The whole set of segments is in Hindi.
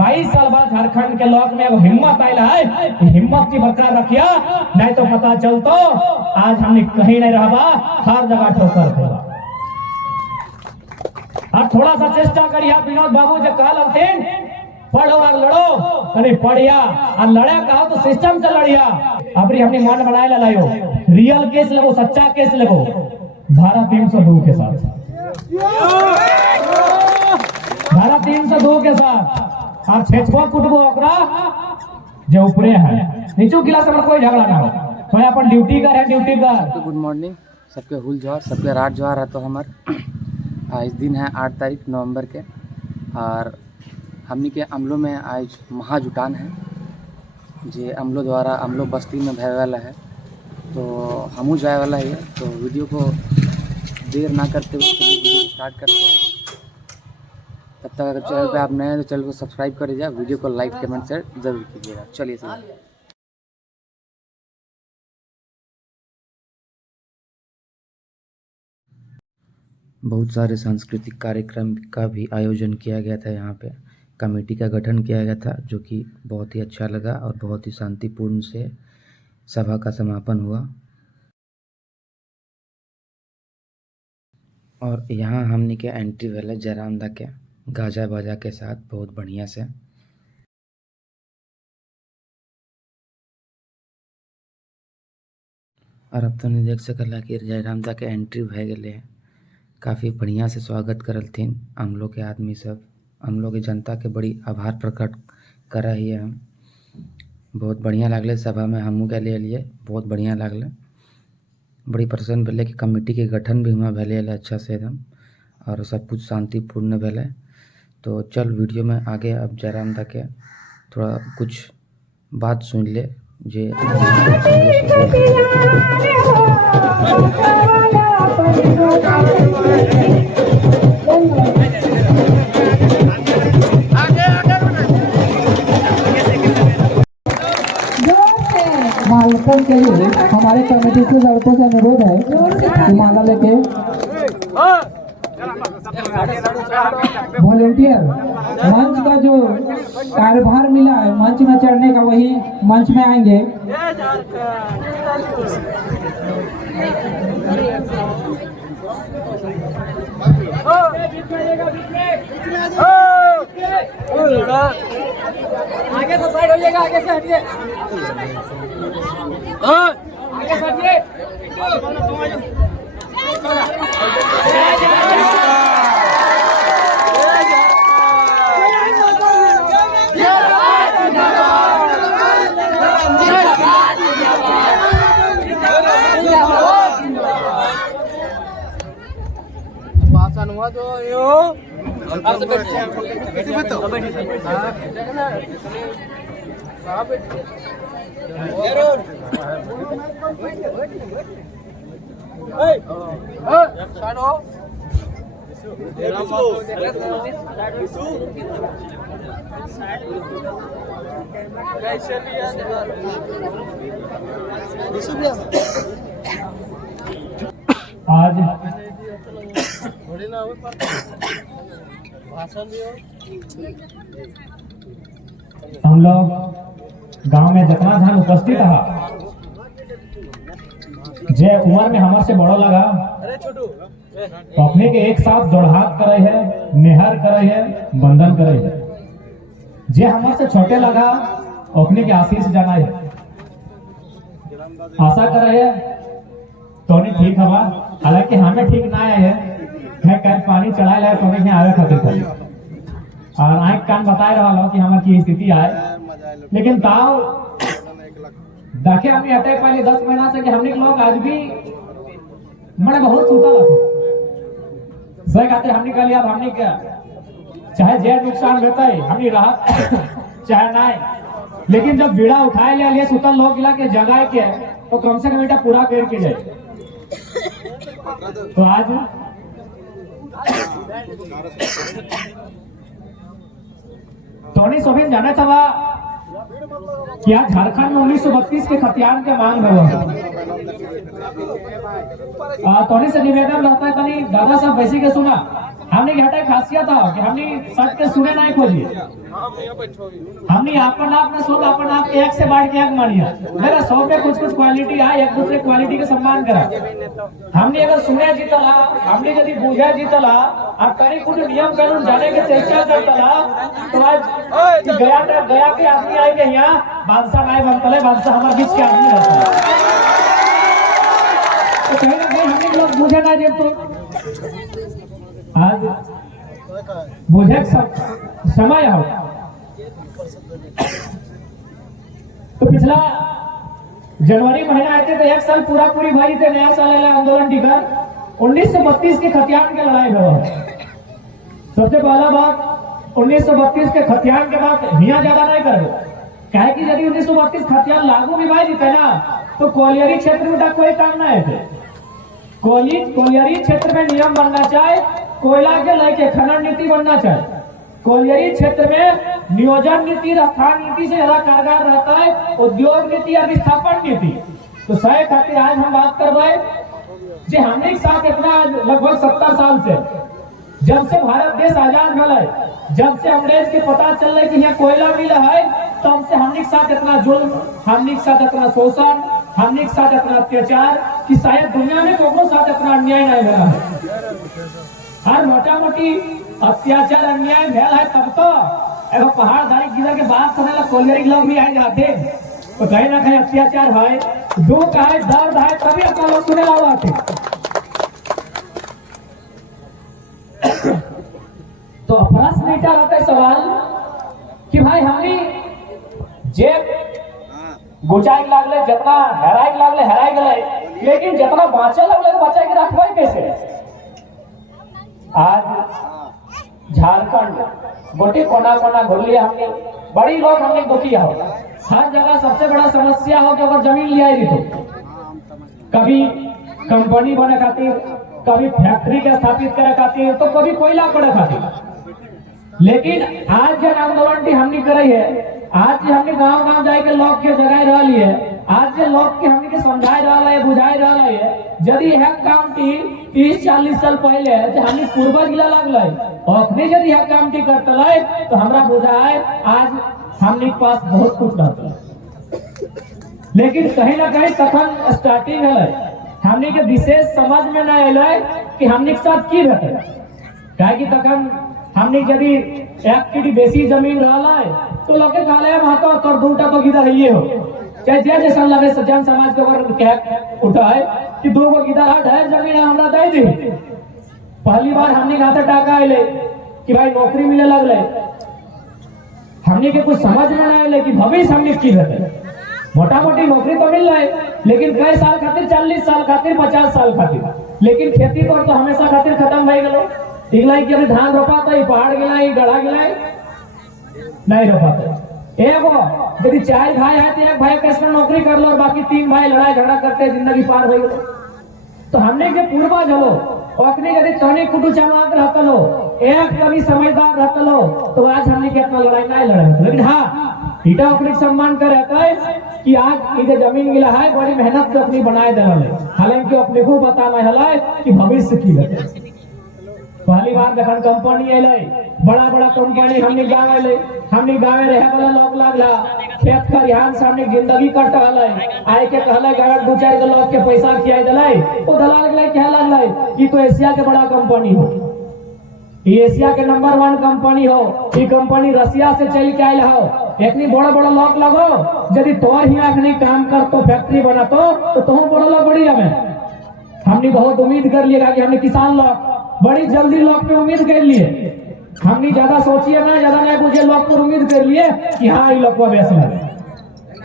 22 साल बाद झारखंड के लोग में अब हिम्मत आयल है, हिम्मत की बरकरार रखिया, नहीं तो पता चलतो आज हमने कहीं नहीं रहबा, हर जगह ठोकर देगा। और थोड़ा सा चेष्टा करिया विनोद बाबू जो कहा लगतीन पढ़ो और लड़ो, अरे पढ़िया और लड़े कहो तो सिस्टम से लड़िया। अब हमने मन बनाए लायो रियल केस लगो, सच्चा केस लगो धारा 302 के साथ, धारा 302 के साथ और छेछवा कुटबो ओकरा जो ऊपरे है, नीचू गिला से कोई झगड़ा ना हो, तो अपन ड्यूटी कर है, ड्यूटी कर। गुड मॉर्निंग सबके, हुल जोहार सबके, रात जोहार है। तो हमार आज दिन है 8 तारीख नवंबर के, और हमनी के अमलो में आज महाजुटान है जे अमलो द्वारा अमलो बस्ती में भय वाला है, तो हमू जाए वाला है। तो वीडियो को देर ना करते हुए चलिए वीडियो स्टार्ट करते हैं। तब तक अगर चैनल पे आप नए हैं तो चैनल को सब्सक्राइब कर दीजिए, वीडियो को लाइक कमेंट शेयर जरूर कीजिएगा। चलिए चलिए। बहुत सारे सांस्कृतिक कार्यक्रम का भी आयोजन किया गया था। यहाँ पे कमेटी का गठन किया गया था, जो कि बहुत ही अच्छा लगा और बहुत ही शांतिपूर्ण से सभा का समापन हुआ। और यहाँ हमने के एंट्री वाले जयराम दा के गाजा बाजा के साथ बहुत बढ़िया से। और अब तो नहीं देख सकला कि जयराम दा के एंट्री भय गए, काफ़ी बढ़िया से स्वागत करल थीन। हम लोग के आदमी सब, हम लोग की जनता के बड़ी आभार प्रकट करा ही हम। बहुत बढ़िया लगले सभा में, हमू के लिए बहुत बढ़िया लगले, बड़ी प्रसन्न भेले कि कमेटी के गठन भी हुआ भेले अच्छा से एकदम, और सब कुछ शांतिपूर्ण भेले। तो चल वीडियो में आगे अब जयराम दा के थोड़ा कुछ बात सुन ले जे मालकन के लिए हमारे कमेटी के लड़कों से अनुरोध है कि माला लेके वॉलेंटियर मंच का जो कार्यभार मिला है मंच में चढ़ने का, वही मंच में आएंगे। आगे से साइड होइएगा, आगे से हटिए, आगे से हटिए। पासन हुआ तो यो आपसे बैठिए बताओ कहां बैठिए जरूर स्टार्ट हो आज हम लोग गांव में जितना जन उपस्थित रहा, जे उम्र में हमारे से बड़ो लगा, तो अपने के एक साथ जोड़हात करे है, मेहर करे है, बंधन करे है। जे हमारे से छोटे लगा अपने के आशीष जाना है, आशा करे है तो नहीं ठीक हवा, हालांकि हमें ठीक ना आए है, मैं कल पानी चढ़ा लाए तो नहीं आवे खातिर कर, और आँख कान बताए रहा कि हमारी की स्थिति आए, लेकिन ताव देखे हमने हटे पहले 10 महीना से कि हमने लोग आज भी बड़े बहुत सूता लगे सही कहते। हमने कह लिया हमने क्या चाहे जेर नुकसान होता है हमने राहत चाहे ना, लेकिन जब बीड़ा उठाए ले लिए सुतल लोग गिला के जगाए के तो कम से कम बेटा पूरा पेड़ के जाए। तो आज टोनी सोबिन जाना था क्या झारखंड में 1932 के खतियान के मांग हुआ है। टोनी से निवेदन रहता है तनी दादा साहब वैसी के सुना हमने घाटा खासियत है कि हमने सच के सुने नहीं खोजिए, हमने अपन आप में सोच अपन आप एक से बढ़ के एक मानिया मेरा 100 पे कुछ कुछ क्वालिटी है, एक दूसरे क्वालिटी के सम्मान करा। हमने अगर सुने जीतला, हमने यदि बुझे जीतला और कहीं कुछ नियम कानून जाने के चेष्टा करतला तो आज गया के आदमी आए के यहाँ बादशाह नहीं बनतले, बादशाह हमारे बीच के आदमी रहता तो कहीं ना कहीं हमने लोग बुझे ना जब तो आज बुझे समय हो। तो पिछला जनवरी महीना आते तो एक साल पूरा पूरी भाई थे, नया साल आंदोलन टिकर 1932 के खतियान के लड़ाई हुआ। सबसे पहला बात 1932 के खतियान के बाद हिया ज्यादा नहीं कर कहे कि यदि 1932 खतियान लागू भी भाई जीते ना तो कोलियरी क्षेत्र में कोई काम ना है। कोलियरी क्षेत्र में नियम बनना चाहिए, कोयला के लेके खनन नीति बनना चाहिए। कोलियरी क्षेत्र में नियोजन नीति स्थान नीति से ज्यादा कारगर रहता है उद्योग नीति या विस्थापन नीति। तो सही खातिर आज हम बात कर रहे हैं हमने साथ इतना लगभग 70 साल से जब से भारत देश आजाद मिला, जब से अंग्रेज के पता चल रहा है कि यहाँ कोयला मिला है, तब से हमने साथ इतना जुल्म, हमने साथ इतना शोषण, हमने साथ इतना अत्याचार कि शायद दुनिया में कोई साथ इतना अन्याय नहीं मिला है। हर मोटा मोटी अत्याचार अन्याय भेल है तब तो एगो पहाड़ धारी गिरा के बात सुने ला कोलियरी लोग भी आए जाते तो कहीं ना कहीं अत्याचार है, दुख है, दर्द है, तभी अपना लोग सुने ला आते। तो प्रश्न बेटा रहता है सवाल कि भाई हमने जे गुचाई लागले जितना हेराई लागले हेराई गए, लेकिन जितना बाँचे लगले बचा के रखबे कैसे। आज झारखंड गोटी कोना कोना घूर लिया हमने, बड़ी लोग हमने दुखी हो, हर जगह सबसे बड़ा समस्या हो कि अगर जमीन लिया ही तो कभी कंपनी बने खातिर, कभी फैक्ट्री के स्थापित करे खातिर, तो कभी कोयला करे खातिर। लेकिन आज जन आंदोलन हमने करे है, आज जे हमने गांव गांव जाए के लोग के जगाए रहा है, आज जे लोग के हमने के समझाए रहा है, बुझाए रहा है। यदि यह काम की 30-40 साल पहले जो हमने पूर्वज गिला लगल अपने यदि यह काम की करते तो हमरा बुझाए आज हमने पास बहुत कुछ रहता। लेकिन कहीं ना कहीं तखन स्टार्टिंग है हमने के विशेष समझ में न आए कि हमने के साथ की रहते, क्या कि तखन हमने यदि 1 फीट बेसी जमीन रहा है तो लोग के कहले महतो तोर 2टा तो गिदा रहिए हो, चाहे जे जैसा लगे सज्जन समाज के ऊपर कह उठाए कि 2 गो गिदा ढेर जमीन हमरा दे दी। पहली बार हमने गाते टाका आए कि भाई नौकरी मिले लगले, हमने के कुछ समझ में नहीं आए कि भविष्य हमने की रहते। मोटा मोटी नौकरी तो मिल रहा है, लेकिन कई साल खातिर, 40 साल खातिर, 50 साल खातिर, लेकिन खेती तो हमेशा खातिर खत्म हो गलो। इगलाई कि अभी धान रोपा तो पहाड़ गिलाई, गढ़ा गिलाई नहीं रोपाते। एगो यदि 4 भाई है तो 1 भाई कैसे नौकरी कर लो और बाकी 3 भाई लड़ाई झगड़ा करते जिंदगी पार हो गई। तो हमने के पूर्वज हलो अपने यदि तनी कुटु चमाक रहता लो, एक तनी समझदार रहता लो तो आज हमने के अपना लड़ाई नहीं लड़े। लेकिन हाँ इटा अपने सम्मान कर रहता है कि आज इधर जमीन मिला है, बड़ी मेहनत से अपनी बनाए दे रहे, हालांकि अपने को बता नहीं हला कि भविष्य की है। पहली बार जखन कंपनी अले, बड़ा बड़ा कंपनी हमने गाँव अले, हमने गाँव रहे वाला लोग लागला खेत खरिहान से हमने जिंदगी कट रहा है। आए के कहले गाँव 2-4 लोग के पैसा खिया दिलाई, वो दलाल गए कह लगल कि तो एशिया के बड़ा कंपनी हो, ये एशिया के नंबर 1 कंपनी हो, ये कंपनी रसिया से चल के आयल हो। इतनी बड़ा बड़ा लोग लगो यदि तोर ही अखनी काम कर तो फैक्ट्री बना तो तुम बड़ा लोग बड़ी हमें हमने बहुत उम्मीद कर लिया कि हमने किसान लोग बड़ी जल्दी लोग पे उम्मीद कर लिए, हमने ज्यादा सोचिए ना, ज्यादा नहीं बुझे, लोग पर उम्मीद कर लिए कि हाँ ये लोग बेच लगे,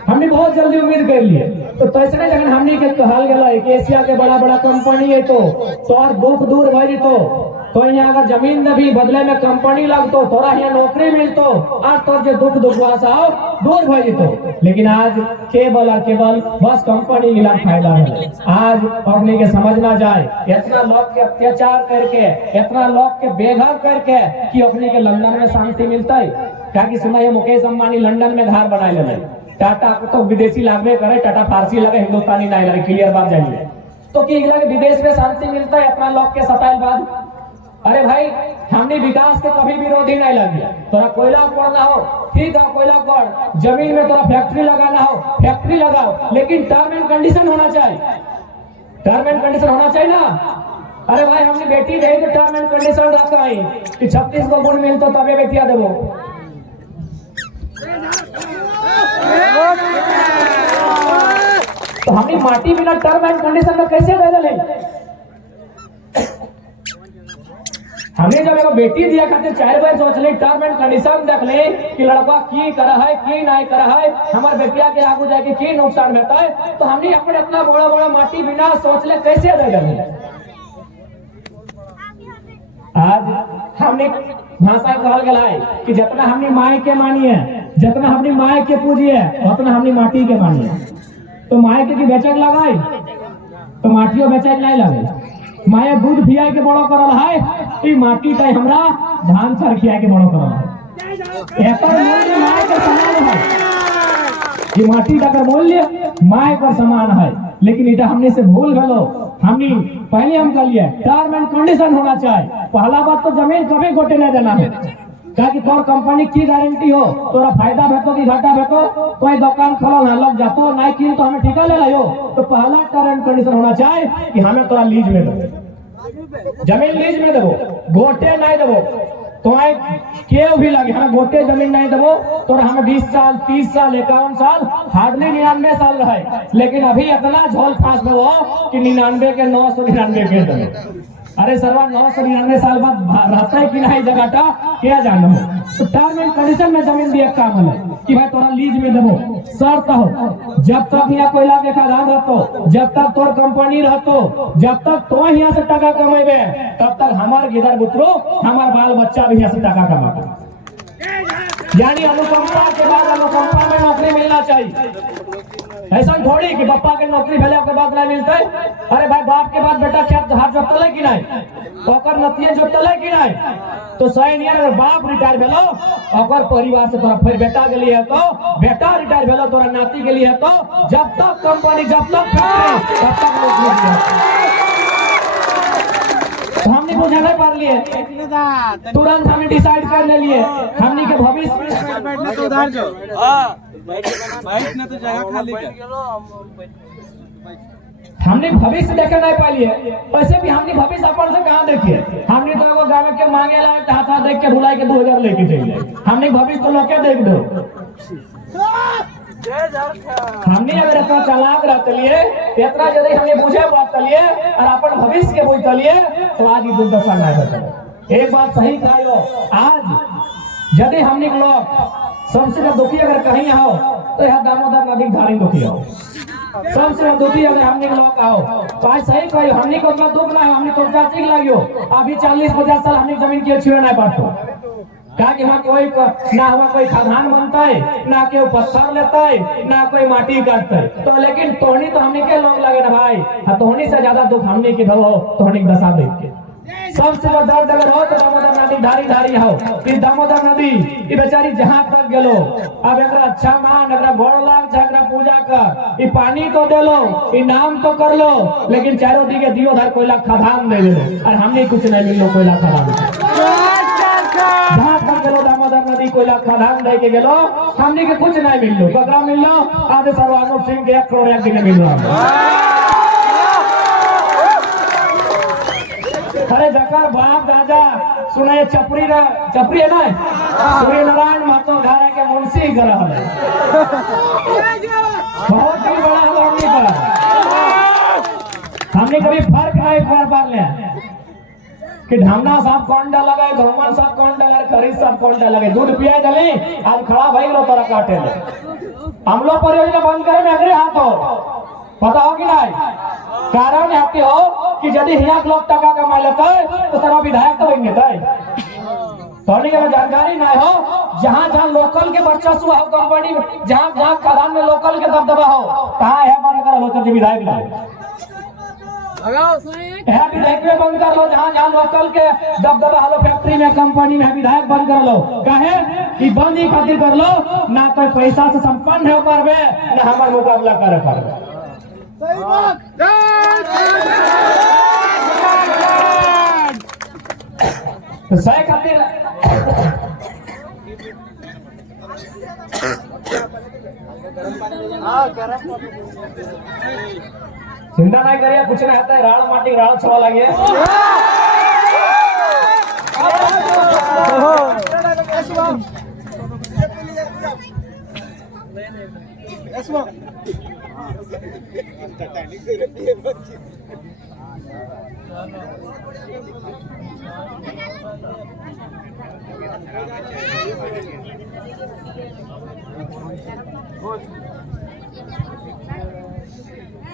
हमने बहुत जल्दी उम्मीद कर लिए। तो तैसने जगह हमने के कहल गया कि एशिया के बड़ा बड़ा कंपनी है तो तोर दुख दूर भई तो यहाँ अगर जमीन दबी बदले में कंपनी लगतो, तोरा यहाँ नौकरी मिलतो और तोर जो दुख दुखवासा हो दूर भई तो। लेकिन आज केवल और केवल बस कंपनी मिला फायदा है। आज अपने के समझना जाए इतना लोग के अत्याचार करके, इतना लोग के बेघर करके कि अपने के लंदन में शांति मिलता है। क्या कि सुना है मुकेश अंबानी लंदन में घर बनाए ले, टाटा को तो विदेशी लागबे करे, टाटा फारसी लगे, हिंदुस्तानी नहीं लगे, क्लियर बात जाइए। तो कि विदेश में शांति मिलता है अपना लोग के सताइल बाद अरे भाई हमने विकास के कभी विरोधी नहीं लगी। तोरा कोयला पड़ना हो ठीक है, कोयला पड़, जमीन में तोरा फैक्ट्री लगाना हो फैक्ट्री लगाओ, लेकिन टर्म एंड कंडीशन होना चाहिए, टर्म एंड कंडीशन होना चाहिए ना। अरे भाई हमने बेटी दे तो टर्म एंड कंडीशन रखा है कि 36 को गुण मिल तो तबे बेटिया देवो। तो हमने माटी बिना टर्म एंड कंडीशन में कैसे दे दे? हमने जब एगो बेटी दिया खातिर 4 बार सोच ले, टर्म एंड कंडीशन देख ले कि लड़का की कर है की नहीं कर है, हमारे बेटिया के आगू जाके की नुकसान होता है, तो हमने अपने अपना बड़ा बड़ा माटी बिना सोच ले कैसे दे दे? आज हमने भाषा कहल गया है कि जितना हमने माई के मानी है, जितना हमने माई के पूजी है, उतना हमने माटी के मानी है। तो माई के बेचक लगाए तो माटियों बेचक नहीं लगे। माया दूध पिया के बड़ो करल है, ई माटी तय हमरा धान चार खिया के बड़ो करल है। एकर मूल्य माय के समान है, ये माटी का मूल्य माय पर समान है। लेकिन इटा हमने से भूल गलो। हमने पहले हम कह लिए टर्म एंड कंडीशन होना चाहिए। पहला बात तो जमीन कभी गोटे नहीं देना है, ताकि तोर कंपनी की गारंटी हो, तोरा फायदा भेटो कि घाटा भेटो, कोई दुकान खोलल है लग जातो नहीं की तो हमें ठेका ले लायो। तो पहला टर्म एंड कंडीशन होना चाहिए कि हमें तोरा लीज में दो, जमीन लीज में देवो, गोटे नहीं देवो। तुम्हें केव भी लगे हमें गोटे जमीन नहीं देवो, तो हमें 20 साल 30 साल 51 साल हार्डली 99 साल रहे, लेकिन अभी इतना झोल फांस में हो कि 99 के 999 के दे। अरे सरवा 999 साल बाद रहता है कि नहीं जगह का क्या जानो। तो टर्म एंड कंडीशन में जमीन दिया काम है कि भाई तोरा लीज में देवो, शर्त हो जब तक यहाँ कोयला के खदान रहतो, जब तक तोर कंपनी रहतो, जब तक तो यहाँ से टका कमेबे, तब तक हमार गिदर बुतरो हमार बाल बच्चा भी यहाँ से टका कमाते। यानी अनुकंपा के बाद अनुकंपा में नौकरी मिलना चाहिए। ऐसा थोड़ी कि पापा के नौकरी भेले के बाद नहीं मिलते। अरे भाई बाप के बाद बेटा खेत हाथ जोतल है कि नहीं, ओकर नतिये जोतल है कि नहीं। तो सही नहीं अगर बाप रिटायर भेलो ओकर परिवार से तोरा फिर बेटा के लिए है, तो बेटा रिटायर भेलो तोरा नाती के लिए है, तो जब तक कंपनी जब तक फैक्ट्री तब तक नौकरी। तो हमने बुझा नहीं पा लिए, तुरंत हमने डिसाइड कर ले लिए हमने के भविष्य बैठने तो उधार जो बैठने तो जगह खाली हमने भविष्य देखे नहीं पालिए। वैसे भी हमने भविष्य अपन से कहाँ देखिए, हमने तो एगो गाँव के मांगे ला हाथा देख के भुलाई के 2000 लेके चलिए। हमने भविष्य तो लोग देख दो। हमने अगर इतना चालाक रहते लिए, इतना यदि हमने बुझे बात लिए और अपन भविष्य के बुझते लिए, तो आज ही दुर्दशा नहीं होता। एक बात सही कहो, आज यदि हमने लोग सबसे दुखी अगर कहीं आओ तो यह दामोदर नदी धारी दुखी हो, सबसे दुखी अगर हमने लोग आओ तो आज सही कहो हमने को उतना दुख ना है, हमने को चाची लगियो अभी 40-50 साल हमने जमीन की छुए नहीं पातो। क्या कि वहाँ कोई ना हुआ कोई खदान बनता है, ना कोई पत्थर लेता है, ना कोई माटी काटता है। तो लेकिन तोहनी तो हमने के लोग लगे ना भाई, तोहनी से ज्यादा दुख हमने की हो, तोहनी दशा देख के सबसे दर्द अगर हो तो दामोदर नदी धारी धारी हो। फिर दामोदर नदी ये बेचारी जहाँ तक गेलो, अब एक अच्छा मान एक गोड़ लाग झगड़ा पूजा कर, ये पानी तो दे लो, ये नाम तो कर लो, लेकिन चारों दिखे दियो धर कोयला खदान दे दो, और हमने कुछ नहीं मिलो कोयला खदान। जहाँ तक गेलो दामोदर नदी कोयला खदान दे के गेलो, हमने के कुछ नहीं मिलो। ककरा मिलो आधे सर्वानुप सिंह के 1 करोड़ 1 दिन मिल रहा। अरे जकर बाप दादा सुना चपरी है ना, सूर्य नारायण महतो घारा के मुंशी ग्रह है, बहुत ही बड़ा हमने हमने कभी फर्क नहीं कर पा लिया कि ढामना साहब कौन डाला गए, घुमन साहब कौन डाला, खरीद साहब कौन डाला गए। दूध पिया जली आज खड़ा भाई लो तोरा काटे ले। हम लोग परियोजना बंद करे में अगले हाथ हो, पता हो कि नहीं? कारण है हो कि यदि यहाँ लोग टका कमा लेते तो सारा विधायक तो बन गए। थोड़ी जानकारी ना हो, जहाँ जहाँ लोकल के वर्चस्व हो कंपनी में, जहाँ जहाँ खदान में लोकल के दबदबा हो, कहाँ है बंद कर लो तो विधायक ना विधायक में बंद कर लो। जहाँ जहाँ लोकल के दबदबा हो फैक्ट्री में कंपनी में विधायक बंद कर लो। कहे कि बंद ही खातिर कर लो, ना तो पैसा से संपन्न हो पावे ना हमारे मुकाबला करे पावे। सही बात। तो सही खातिर चिंता नहीं करिए, कुछ नहीं होता है। राड़ माटी राड़ छवा लगे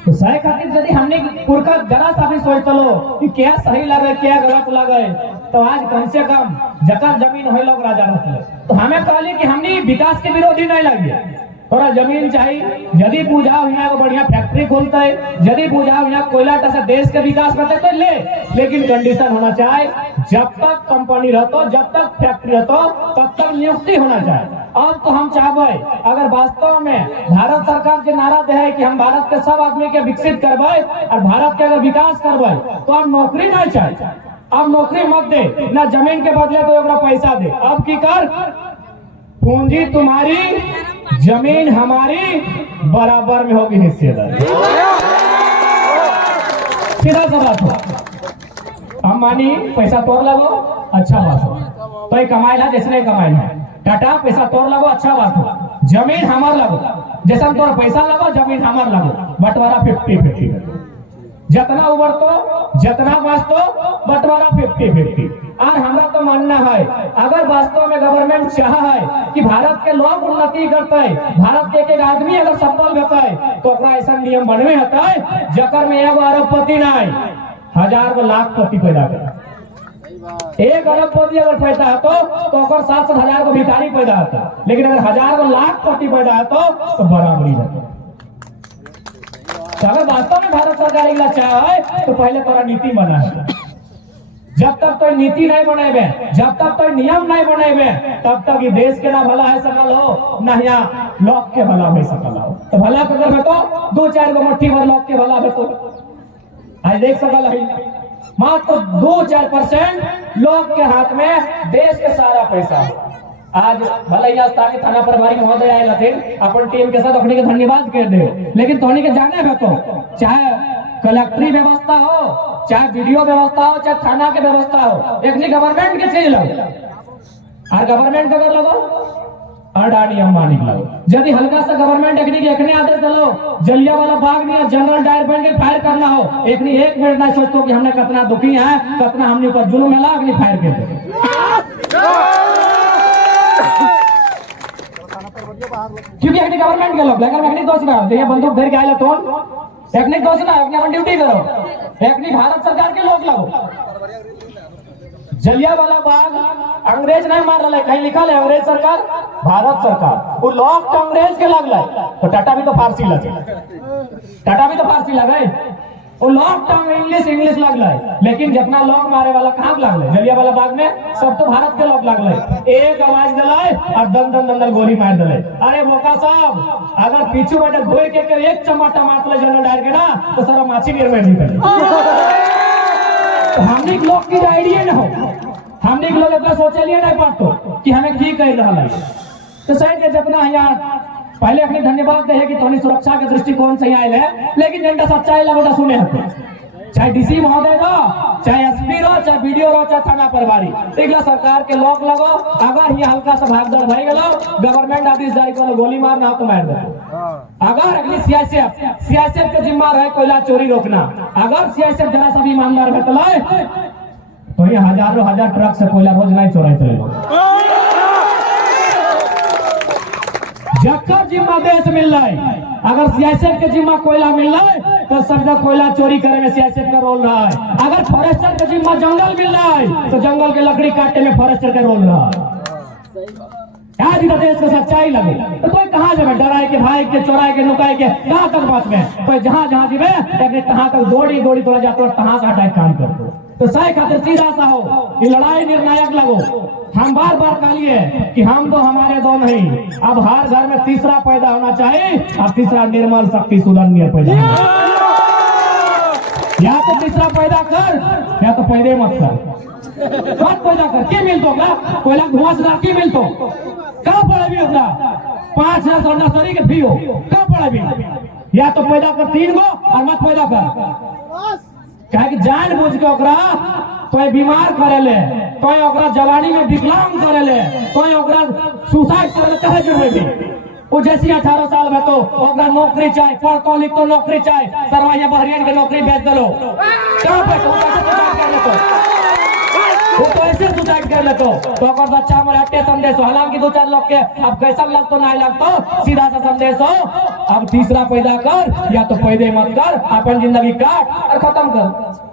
तो सही खातिर यदि हमने पुरखा जरा सा भी सोच लो कि क्या सही लगे क्या गलत लगे, तो आज कम से कम जकर जमीन हो लोग राजा रहते। तो हमें कहली कि हमने विकास के विरोधी नहीं लगे, थोड़ा जमीन चाहिए। यदि बुझाओ यहाँ को बढ़िया फैक्ट्री खोलते है, यदि बुझाओ यहाँ कोयला से देश के विकास करते तो ले, लेकिन कंडीशन होना चाहिए जब तक कंपनी रहतो, जब तक फैक्ट्री रहतो, तब तक नियुक्ति होना चाहिए। अब तो हम चाहबे अगर वास्तव में भारत सरकार के नारा दे है कि हम भारत के सब आदमी के विकसित करबे और भारत के अगर विकास करबे, तो अब नौकरी नहीं चाहिए। अब नौकरी मत दे, ना जमीन के बदले तो एक पैसा दे। अब की कर, पूंजी तुम्हारी जमीन हमारी बराबर में होगी हिस्सेदारी। सीधा सा बात हो। हम मानी पैसा तोड़ लगो, अच्छा बात हो, तो कमाए ना जैसे कमाए ना, टाटा पैसा तोड़ लगो, अच्छा बात हो। जमीन हमार लगो, जैसा तोड़ पैसा लगो, जमीन हमार लगो, बंटवारा 50-50, जितना उबरतो जितना बचतो बंटवारा 50-50। और हमरा तो मानना है अगर वास्तव में गवर्नमेंट चाह है कि भारत के लोग उन्नति करते, भारत के एक आदमी अगर सफल होता है, तो ऐसा नियम बनवे होता है जकर में 1 अरबपति नहीं 1000 लाखपति पैदा करे। 1 अरबपति अगर पैदा है तो 700,000 को भिखारी पैदा होता, लेकिन अगर 1000 लाखपति पैदा है तो बराबरी रहता। तो अगर वास्तव में भारत सरकार इला चाहे तो पहले तोरा नीति बना है। जब तक तो नीति नहीं बनेबे, जब तक तो नियम नहीं बनेबे, तब तक ये देश के ना भला है सकल हो, ना यहाँ लोग के भला हो सकल हो। तो भला अगर है तो 2-4 गो मुट्ठी भर लोग के भला है। तो आज देख सकल है मात्र 2-4% लोग के हाथ में देश के सारा पैसा है। आज भले स्थानीय थाना प्रभारी महोदय आए लथिन, अपन टीम के साथ अपने के धन्यवाद कर दे, लेकिन तोहनी के जाने में तो चाहे कलेक्टरी व्यवस्था हो, चाहे वीडियो व्यवस्था हो, चाहे थाना के व्यवस्था हो, एक गवर्नमेंट के चीज लो। और गवर्नमेंट अगर लगो अडानी अंबानी लगो, यदि हल्का सा गवर्नमेंट एक आदेश दलो, जलियांवाला बाग में जनरल डायर बन के फायर करना हो, एक मिनट ना सोचतो कि हमने कितना दुखी है, कितना हमने ऊपर जुल्म है, अग्नि फायर कर दे। क्योंकि एक गवर्नमेंट के लोग लेकिन एक दोष ना ये बंदूक धर के आए तो एक दोष ना अपनी अपन ड्यूटी करो, एक भारत सरकार के लोग लगो। जलियांवाला बाग अंग्रेज नहीं मार रहा है, कहीं लिखा है अंग्रेज सरकार भारत सरकार, वो लोग तो अंग्रेज के लग रहा। तो टाटा भी तो फारसी लगे, टाटा भी तो फारसी लगे, वो लोग तो इंग्लिश लग रहा है, लेकिन जितना लोग मारे वाला कहाँ लग रहा जलियांवाला बाग में, सब तो भारत के लोग लग रहे। एक आवाज दिलाए और दन गोली मार दिले। अरे बोका साहब अगर पीछू बैठे घोर के एक चमाटा मार जनरल डायर के ना, तो सारा माछी निर्मय निकले। तो हमने लोग की आइडिया न हो, हमने लोग इतना सोचलिए नहीं पातो कि हमें की कह रहा है। तो शायद जितना यहाँ पहले अपने धन्यवाद दे कि थोड़ी सुरक्षा के दृष्टिकोण से आए है, लेकिन जिनका सच्चाई लगोटा सुने हते, चाहे डीसी महोदय रहो, चाहे एसपी रहो, चाहे बीडीओ रहो, चाहे थाना प्रभारी, एक सरकार के लोग लगो। अगर यहाँ हल्का सा भागदौड़ भाई गलो, गवर्नमेंट आदेश जारी करो, गोली मारना हो तो मार दो। अगर अगली सीआईएसएफ के जिम्मेदार है कोयला चोरी रोकना, अगर सीआईएसएफ जरा सा भी ईमानदार है तो ये हजारों ट्रक से कोयला रोज नहीं चोराई चले। जकर जिम्मा देश मिल रहा है, अगर सीआईएसएफ के जिम्मा कोयला मिल रहा है तो सब कोयला चोरी करे में सीआईएसएफ का रोल रहा है। अगर फॉरेस्टर के जिम्मा जंगल मिल रहा है तो जंगल के लकड़ी काटने में फॉरेस्टर का रोल रहा है। आज देश को सच्चाई लगे तो कोई कहाँ जाए, डराए के भाई के चोराए के नुकाए के कहाँ तक बात में, कोई जहाँ जीवे तहाँ तक दौड़ी थोड़ा जाते तहाँ से हटाए काम कर दो। तो सही खातिर सीधा सा हो, ये लड़ाई निर्णायक लगो। हम बार कहलिए कि हम तो हमारे दो नहीं, अब हर घर में तीसरा पैदा होना चाहिए, और तीसरा निर्मल शक्ति सुधन पैदा या तो तीसरा पैदा कर या तो पैदे मत कर, मत पैदा कर। के मिलतो का कोयला धुआं से के मिलतो कहाँ पड़े भी ओकरा 5,000 नर्सरी के फी हो कहाँ पड़े भी। या तो पैदा कर 3 गो और मत पैदा कर। क्या कि जान बुझ के ओकरा कोई बीमार करेले, कोई ओकरा जवानी में विकलांग करेले, कोई ओकरा सुसाइड करे कहे के भी। वो जैसी 18 साल में तो ओकरा नौकरी चाहिए, पढ़तो लिखतो नौकरी चाहिए, सरवाइया बहरियन के नौकरी भेज दलो। कहाँ पे तो वो तो ऐसे सुसाइड कर लेतो तो ओकर बच्चा में रहते संदेश हो। हालांकि 2-4 लोग के अब कैसा लगतो नहीं लगतो सीधा सा संदेश हो। अब तीसरा पैदा कर या तो पैदे मत कर, अपन जिंदगी काट और खत्म कर।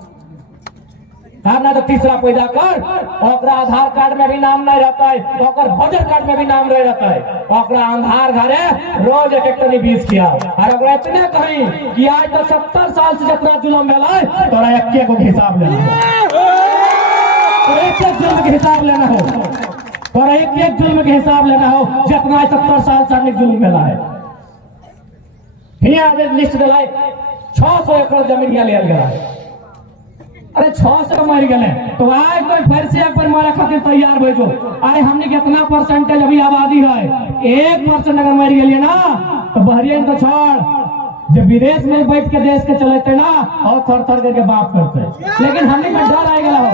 ना तो तीसरा पैदा कर, ओकरा आधार कार्ड में भी नाम नहीं रहता है, ओकर वोटर कार्ड में भी नाम नहीं रहता है, ओकरा अंधार घरे रोज एक टनी बीज किया। और अगर इतने कहीं कि आज तो 70 साल से जितना जुलम भेला तोरा एक को हिसाब लेना हो, एक जुल्म के हिसाब लेना हो, तोरा एक जुल्म के हिसाब लेना हो जितना 70 साल से हमने जुल्म भेला है। हियां लिस्ट दिलाई 600 एकड़ जमीन यहाँ लिया गया है। अरे 600 मर गए तो आज कोई फिर से एक पर मारा खातिर तैयार भेजो। अरे हमने कितना परसेंटेज अभी आबादी है, 1% अगर मर गए ना तो बहरियन तो छोड़, जब विदेश में बैठ के देश के चलते ना और थर करके बाप करते। लेकिन हमने में डर आ गया हो,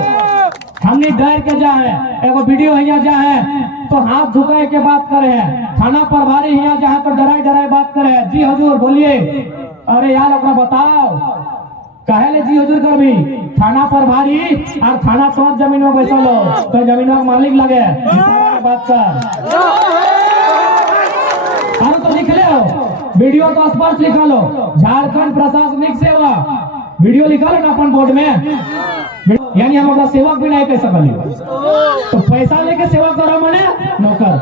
हमने डर के जा है। एगो वीडियो यहाँ जा है तो हाथ झुकाए के बात करे है, थाना प्रभारी यहाँ जहाँ तो डराए बात करे है। जी हजूर बोलिए। अरे यार अपना बताओ कहे जी हजूर कर भी थाना प्रभारी और थाना तो जमीन में बैसा लो तो जमीन में मालिक लगे बात कर। और तो लिख ले हो वीडियो तो स्पष्ट लिखा लो, झारखंड प्रशासनिक सेवा वीडियो लिखा लो ना अपन बोर्ड में। यानी हम अपना सेवक भी नहीं कह सकली तो पैसा लेके सेवा करो मने नौकर।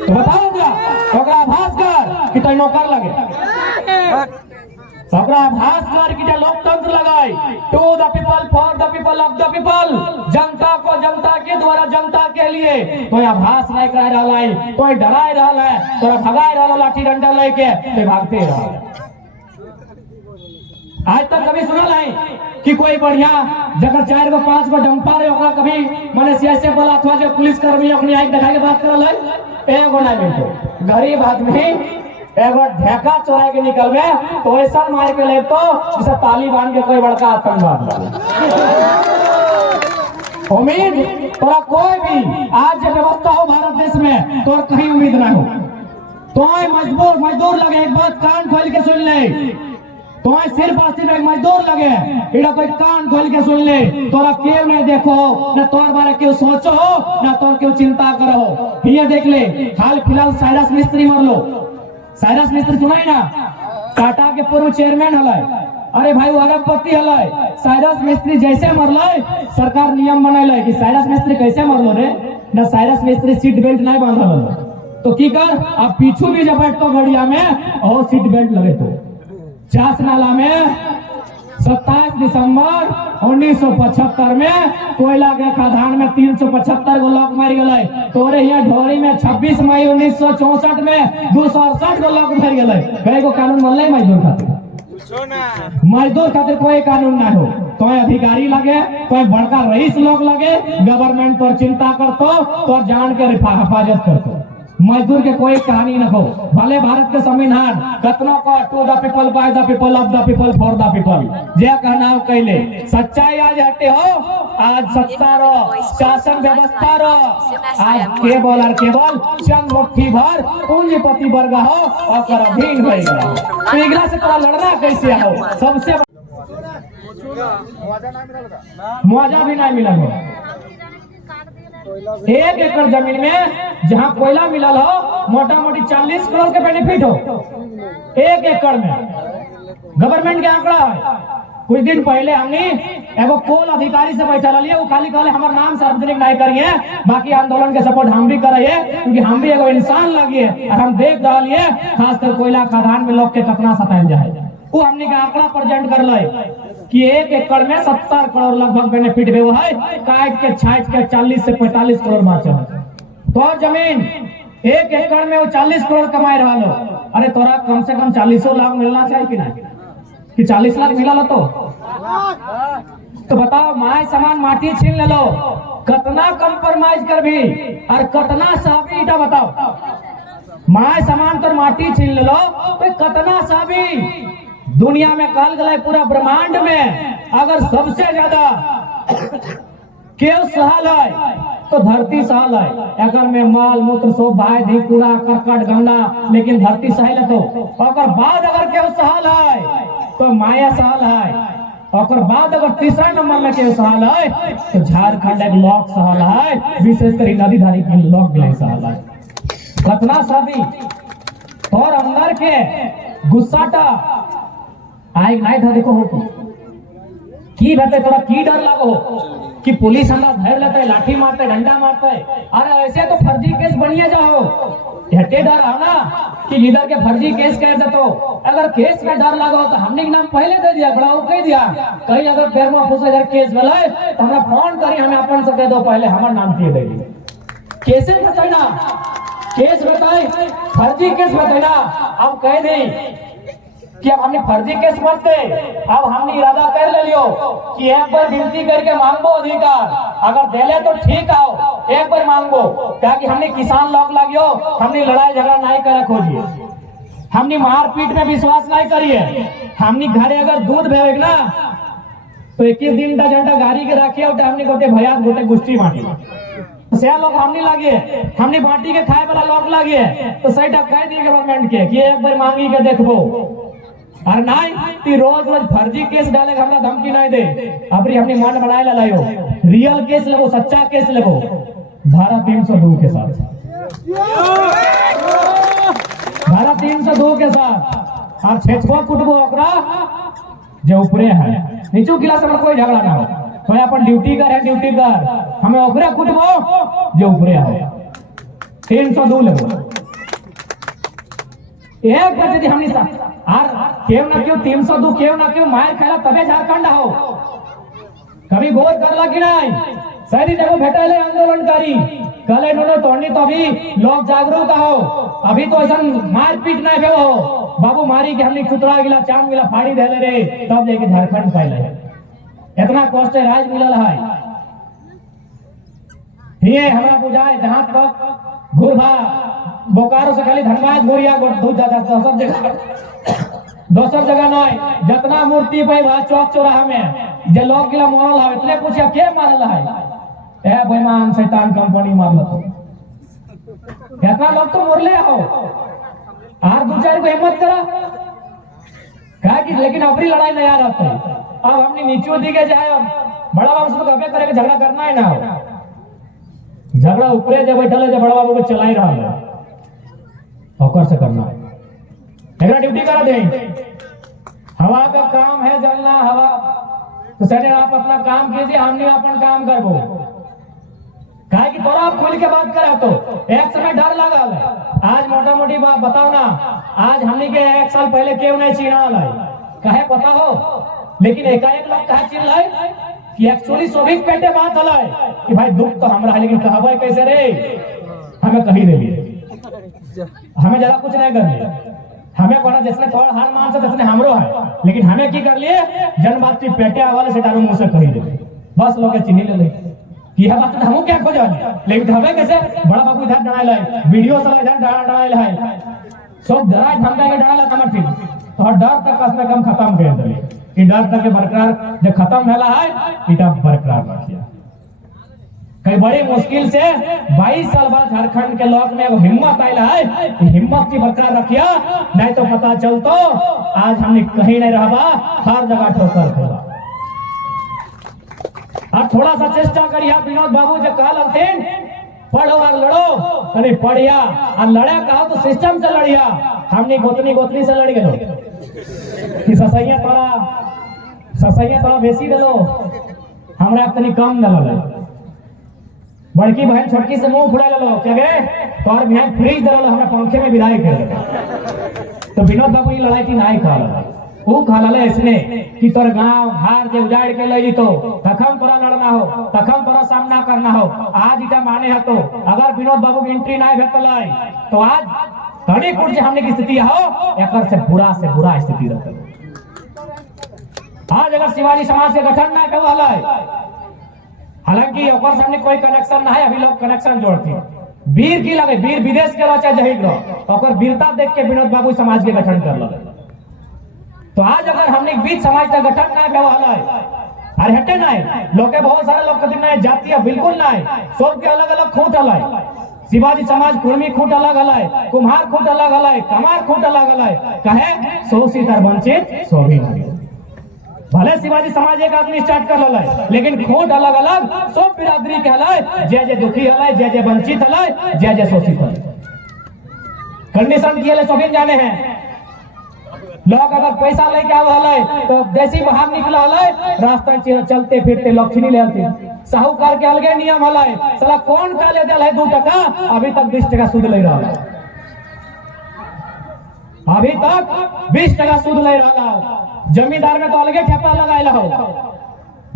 तो बताओगा ओकरा आभास कर कि तो नौकर लगे, ओकरा आभास कर कि लोकतंत्र लगाई। To the people for the people of the people, जनता को जनता के द्वारा जनता के लिए। कोई आभास नहीं कर रहा है, कोई डराए रहा है, तोरा भगाए रहा लाठी डंडा लेके तो भागते रहा। आज तक कभी सुना नहीं कि कोई बढ़िया जगह 4 गो 5 गो डंपर है कभी मैंने सीएसएफ वाला अथवा जो पुलिस कर्मी अपनी आंख दिखा के बात कर रहा है। एगो नहीं मिलते गरीब आदमी एगो ढेका चोरा के निकल में तो ऐसा मार के ले तो जैसे तालिबान के कोई बड़का आतंकवाद। उम्मीद तोरा कोई भी आज जो व्यवस्था हो भारत देश में तो कहीं उम्मीद ना हो। तो मजदूर लगे, एक बात कान खोल के सुन ले, तो सिर्फ एक मजदूर लगे इड़ा कोई कान खोल के सुन ले। तोरा क्यों नहीं देखो न तोर बारे क्यों सोचो न तोर क्यों चिंता करो। ये देख ले हाल फिलहाल साइरस मिस्त्री मर लो। साइरस मिस्त्री सुनाई ना, टाटा के पूर्व चेयरमैन हलाई। अरे भाई वो अरबपति हलाई। साइरस मिस्त्री जैसे मरल सरकार नियम बनैले कि साइरस मिस्त्री कैसे मरलो रे न साइरस मिस्त्री सीट बेल्ट नहीं बांधल तो की कर अब पीछू भी जब बैठतो गड़िया में और सीट बेल्ट लगे तो। चास नाला में 27 दिसंबर 1975 में कोयला के खदान में 375 गो लोग मर गए। तोरे यहाँ ढोरी में 26 मई 1964 में 268 गो लोग मर गए। कई गो कानून बनल मजदूर खातिर, मजदूर खातिर कोई कानून ना हो। कोई अधिकारी लगे, कोई बड़का रईस लोग लगे, गवर्नमेंट तो चिंता करतो तो जान के हिफाजत करतो। मजदूर के कोई कहानी न हो। भले भारत के संविधान कतनों को to the people by the people of the people for the people जे कहना कहले सच्चाई आज हटे हो। आज सत्ता रो शासन व्यवस्था रो आज केवल और केवल चंद मुट्ठी भर पूंजीपति वर्ग हो और अधीन हो। तो एकरा से तोरा लड़ना कैसे हो? सबसे मुआवजा भी नहीं मिला हो। 1 एकड़ जमीन में जहाँ कोयला मिलल हो मोटा मोटी 40 करोड़ के बेनिफिट हो 1 एकड़ में। गवर्नमेंट के आंकड़ा है। कुछ दिन पहले हमने एगो कोल अधिकारी से बैठा लिया, वो खाली कहले हमारे नाम सार्वजनिक नहीं करिए, बाकी आंदोलन के सपोर्ट हम भी करिए क्योंकि हम भी एगो इंसान लगिए और हम देख रहा लिए खासकर कोयला खदान में लोग के कितना सतायल जाए। वो हमने का आंकड़ा प्रेजेंट कर ले कि 1 एकड़ में 70 करोड़ लगभग बेनिफिट हुआ है, काट के छाट के 40 से 45 करोड़ बाचा है। तो जमीन 1 एकड़ में वो 40 करोड़ कमाए रहा लो। अरे तोरा कम से कम 40 लाख मिलना चाहिए कि नहीं? कि 40 लाख मिला लो तो बताओ माय सामान माटी छीन ले लो, कतना कंप्रोमाइज कर भी और कतना साबी इटा बताओ। माय सामान तो माटी छीन ले लो तो कतना साबी। दुनिया में कहल गए पूरा ब्रह्मांड में अगर सबसे ज्यादा केव सहल है तो धरती सहल है। अगर में माल मूत्र सो भाई धी कूड़ा करकट गंदा, लेकिन धरती सहल है। तो और बाद अगर केव सहल है तो माया सहल है। और बाद अगर तीसरा नंबर में केव सहल है तो झारखंड एक लॉक सहल है, विशेषकर नदी धारी की लॉक भी सहल है। कतना सभी और अंदर के गुस्साटा आए नहीं था। देखो हो की रहते थोड़ा की डर लगो कि पुलिस हमरा धर लेता है, लाठी मारता है, डंडा मारता है। अरे ऐसे तो फर्जी केस बनिए जाओ, हटे डर है ना कि लीडर के फर्जी केस कह दे। तो अगर केस का डर लगा तो हमने नाम पहले दे दिया, बड़ा कह दिया। कहीं अगर पैर में फंस अगर केस भले तो हमरा फोन करी, हमें अपन से कह दो पहले हमारा नाम किए देगी। केसे बताए ना, केस बताए, फर्जी केस बताए ना। अब कह दे कि अब हमने फर्जी केस मत दे, अब हमने इरादा कर ले लियो कि एक बार विनती करके मांगो अधिकार, अगर देले तो ठीक आओ, एक बार मांगो। क्या कि हमने किसान लोग लगियो, हमने लड़ाई झगड़ा नहीं करे खोजिए, हमने मारपीट में विश्वास नहीं करिए। हमने घरे अगर दूध भेवे ना तो 21 दिन का झंडा गाड़ी के रखिए और हमने गोटे भैया गोटे गुष्टी बांटी से लोग हमने लगे, हमने बांटी के खाए वाला लोग लगे। तो सही कह दिए गवर्नमेंट के कि एक बार मांगी के देखबो। अरे नहीं कि रोज रोज फर्जी केस डाले हमरा धमकी नहीं दे। अबरी हमने मन बनाए लायो, रियल केस लगो, सच्चा केस लगो, धारा 302 के साथ, धारा 302 के साथ। और छेछवा कुटबो ओकरा जो ऊपरे है, नीचू गिला से कोई झगड़ा ना हो। तो अपन ड्यूटी कर है, ड्यूटी कर, हमें ओकरे कुटबो जो ऊपरे है। 302 लगो एक बार यदि हमने क्यों ना क्यों 302 क्यों ना क्यों मार खेला तबे झारखंड हो। कभी बोध करला कि नहीं सही देखो भेटले आंदोलनकारी कले दोनों तोड़नी तो अभी लोग जागरूक हो। अभी तो ऐसा मारपीट नहीं भेव हो बाबू मारी के हमने चुतरा गिला चांद गिला फाड़ी दे रे तब जाके झारखंड फैले। इतना कष्ट राज मिलल है। ये हमरा बुझाए जहां तक गुरभा बोकारो से खाली धनबाद गोरिया दूध जाता दोसर जगह नहीं। जितना मूर्ति पे चौक चौराहा में जे लोग गिला मारल है इतने पूछे के मारल है, ए बेईमान शैतान कंपनी मारल तो इतना लोग तो मोरले हो। आर दो चार को हिम्मत करा कहा कि लेकिन अपनी लड़ाई नहीं आ रहा है। अब हमने नीचे दिखे जाए बड़ा बाबू से तो कभी करे झगड़ा करना है ना हो। झगड़ा ऊपरे जब बैठल है जब बड़ा बाबू को चलाई रहा है होकर से करना है। ड्यूटी करा दे, हवा का काम है जलना हवा तो सर आप अपना काम कीजिए, हमने अपन काम करबो। कहे कि तोरा आप खुल के बात करा तो एक समय डर लगा है। आज मोटा मोटी बात बताओ ना, आज हमने के 1 साल पहले क्यों नहीं चिन्हा है कहे पता हो, लेकिन एकाएक लोग कहा चिन्ह है कि एक्चुअली स्वाभाविक पेटे बात है कि भाई दुख तो हमरा है लेकिन कहबे कैसे रे, हमें कही दे लिए, हमें जरा कुछ नहीं कर लिया, हमें कोना जिसने थोड़ा हार मान से जिसने हमरो है, लेकिन हमें की कर लिए जनबात की पेटे वाले से डालो मुंह से कही दे बस लोग चिन्ह ले ले यह बात तो हमो क्या खोजा, लेकिन हमें कैसे बड़ा बाबू इधर डराए लाए वीडियो सब इधर डराए लाए सब डराए धमका के डराए ला कमर ठीक और डर तक कम से कम खत्म कर दे। ये डर तक के बरकरार जब खत्म भेला है इटा बरकरार रखिया। कई बड़ी मुश्किल से 22 साल बाद झारखंड के लोग में हिम्मत आयल है, हिम्मत की बरकरार रखिया, नहीं तो पता चलतो आज हमने कहीं नहीं रहबा, हर जगह ठोकर खेला। अब थोड़ा सा चेष्टा करिए विनोद बाबू जो कहा लगतीन पढ़ो और लड़ो, अरे पढ़िया और लड़े कहा तो सिस्टम से लड़िया। हमने गोतनी से लड़ गए कि ससैया थोड़ा बेसी दलो, हमरा तनी कम दलो, बड़की बहन छोटकी से मुंह फुड़ा लो क्या गए तो और बहन फ्रीज दलो हमरा पंखे में विदाई कर। तो विनोद बाबू ये लड़ाई की नहीं खा वो खा ला इसने कि तोर गांव हार जे उजाड़ के ले तो तखम तोरा लड़ना हो, तखम तोरा सामना करना हो। आज इटा माने है तो अगर विनोद बाबू की एंट्री नहीं भेटल तो आज तड़ी कुट जे हमने की स्थिति हो एकर से बुरा स्थिति रहता। आज अगर शिवाजी समाज के गठन ना कहल है, हालांकि ओकर सामने कोई कनेक्शन ना है, अभी लोग कनेक्शन जोड़ते वीर की लगे, वीर विदेश के रह चाहे जहिर रह, ओकर वीरता देख के विनोद बाबू समाज के गठन कर लगे। तो आज अगर हमने बीच समाज का गठन ना कहल है, अरे हटे ना है, लोग के बहुत सारे लोग कभी ना जाती है, बिल्कुल ना है, सब के अलग अलग खूंट अलग है। शिवाजी समाज कुर्मी खूंट अलग अलग, कुम्हार खूंट अलग अलग, कमार खूंट अलग अलग, कहे शोषित और वंचित सो भी नहीं। भले शिवाजी समाज एक आदमी स्टार्ट कर लल, लेकिन खूंट अलग अलग, सब बिरादरी के हल, जे जे दुखी हल, जे जे वंचित हल, जे जे शोषित हल। कंडीशन किए सभी जाने हैं। लोग अगर पैसा लेके आवे तो देसी बाहर निकला रास्ता चलते फिरते लक्ष्मी ले, साहूकार के अलगे नियम हल, साला कौन का ले दिल है 2 टका, अभी तक 20 टका सूद ले रहा है, अभी तक 20 टका सूद ले रहा है। जमींदार में तो अलगे ठेपा लगाए हो,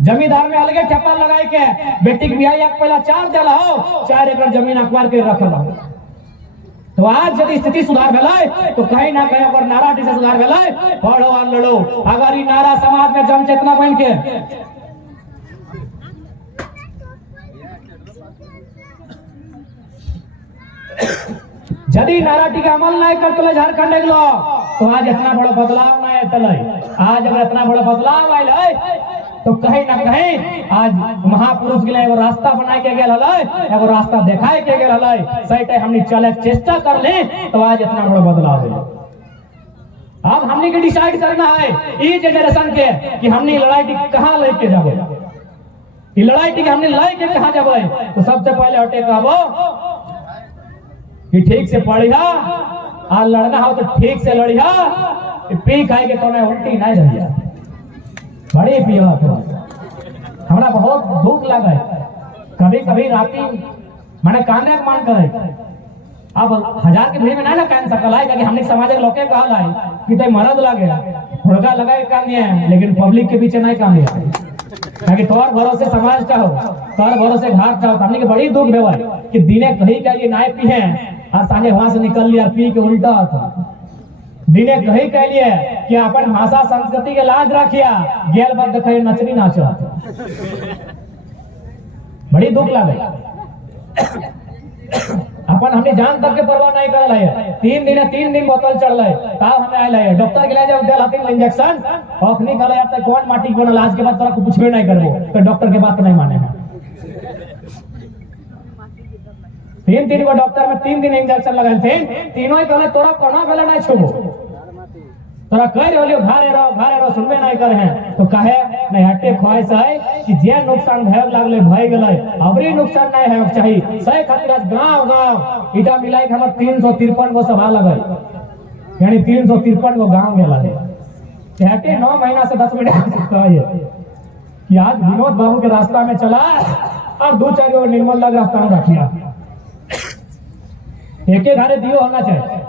जमींदार में अलगे ठेपा लगाए के बेटी के बियाह पहला 4 दिल हो, 4 एकड़ जमीन अखबार के रखल हो। तो आज यदि स्थिति सुधार भेलै तो कहीं ना कहीं अगर नारा से सुधार भेलै, पढ़ो और लड़ो। अगर ये नारा समाज में जन चेतना बन के यदि नारा टीका अमल नहीं करते झारखंड के लोग, तो आज इतना बड़ा बदलाव नहीं आते। आज अगर इतना बड़ा बदलाव आयल है तो कहीं ना कहीं आज महापुरुष के लिए एगो रास्ता बनाए के गेल हलै, एगो रास्ता दिखाए के गेल हलै, सही टाइम हमनी चले चेष्टा कर ले तो आज इतना बड़ा बदलाव है। अब हमनी के डिसाइड करना है ई जनरेशन के कि हमनी लड़ाई कहाँ लेके जाबे, ई लड़ाई के हमनी लेके कहाँ जाबे। तो सबसे पहले हटे कहबो कि ठीक से पढ़िया, आ लड़ना हो तो ठीक से लड़िया, पी खाए के तो उल्टी नहीं रहिया, बड़ी पिया। हमरा बहुत दुख लगा, कभी कभी राती मैंने कांदे मान करे। अब 1000 की भीड़ में नहीं ना कान सकल है, क्योंकि हमने समाज के लोग कहल है कि ते मरद लगे हुड़का लगा के कांदिए, लेकिन पब्लिक के पीछे नहीं कांदिए, क्योंकि तोर भरोसे समाज का हो, तोर भरोसे घाट का हो। हमने के बड़ी दुख भेवा कि दिने कहीं के लिए नाय पिए और सांझे वहां से निकल लिया पी के उल्टा था। दिने कही कह लिए कि अपन भाषा संस्कृति के लाज रखिया, गेल बात देखे नचनी नाच रहा था, बड़ी दुख लगे। अपन हमने जान तक के परवाह नहीं करल है। 3 दिन बोतल चढ़ल है, तब हमें आयल है डॉक्टर के लिए जब दिल हथिन इंजेक्शन, अखनी कहले अब तक कौन माटी बनल, आज के बाद तोरा कुछ भी नहीं करबो, तो डॉक्टर के बात नहीं माने है। 3 गो डॉक्टर में 3 दिन इंजेक्शन लगल थे, तीनों ही कहले तोरा कोना भेले नहीं छुबो, तोरा कह रहे घरे रहो सुनबे नहीं करे हैं। तो कहे नहीं हटे ख्वाहिश है कि जे नुकसान भय लागले भय गेलै, अबरी नुकसान नहीं है चाहिए। सही खातिर आज गांव इटा मिलाई के हमर 353 गो सभा लगल, यानी 353 गो गांव गेला है। हटे 9 महीना से 10 मिनट कहे कि आज विनोद बाबू के रास्ता में चला और 2-4 गो निर्मल लग रास्ता में रखिया, एक घरे दियो होना चाहिए,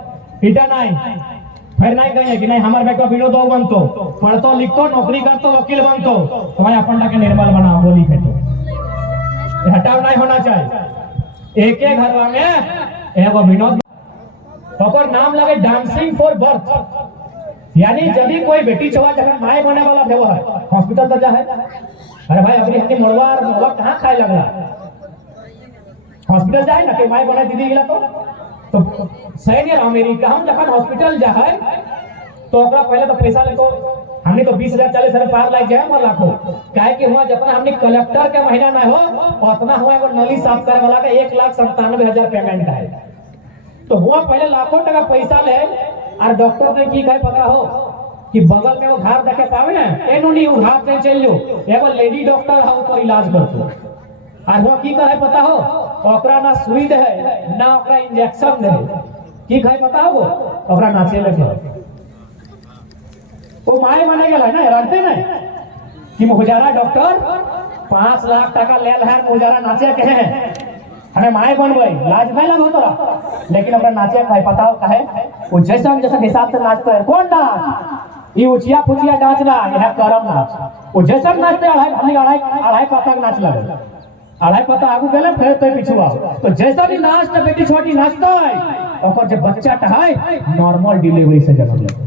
इटा नहीं फिर नहीं कहिए कि नहीं हमारे बेटा विनोद बाबू बनतो, पढ़तो लिखतो नौकरी करतो वकील बनतो, तुम्हारे अपन के निर्मल बनाओ बोली फेंको, हटाव नहीं होना चाहिए। एक घर में एगो विनोद ओकर नाम लगे डांसिंग फॉर बर्थ, यानी जब भी कोई बेटी छवा जब माय बने वाला भेवा है हॉस्पिटल तक जाए, अरे भाई अभी हमने मोड़वा कहाँ खाए लगला, हॉस्पिटल जाए ना कि माय बने दीदी गेला तो सही अमेरिका हम जब हॉस्पिटल जाए तो पहले तो पैसा लेको, हमने तो 20,000 40,000 पार लग जाए वहाँ लाखों, क्या कि हुआ जितना हमने कलेक्टर के महीना में हो उतना हुआ अगर नली साफ करे वाला का 1,97,000 पेमेंट है, तो हुआ पहले लाखों टका पैसा ले। और डॉक्टर ने की कहे पता हो कि बगल में वो घर देखे पावे ना एनु नहीं वो हाथ में चल लो, एगो लेडी डॉक्टर हो तो इलाज करतो, और वो की कहे पता हो ओकरा ना सुई दे ना ओकरा इंजेक्शन दे, की कहे पता हो ओकरा नाचे लगे। वो माय माने गेला ना रहते ना कि मुजारा डॉक्टर 5 लाख टका लेल है, मुजारा नाचे के है हमें माय बनबे लाज में लगो तोरा, लेकिन ओकरा नाचे कहे पता हो कहे वो जैसा हिसाब से नाचता है। कौन नाच ये उचिया फुचिया नाच ना, यह करम नाच, वो जैसा नाचते अढ़ाई पता नाच लगे, अढ़ाई पता आगू गए फिर तो पिछुआ, तो जैसा भी नाच तो बेटी छोटी नाचता है और जब बच्चा टहाए नॉर्मल डिलीवरी से जन्म लेते।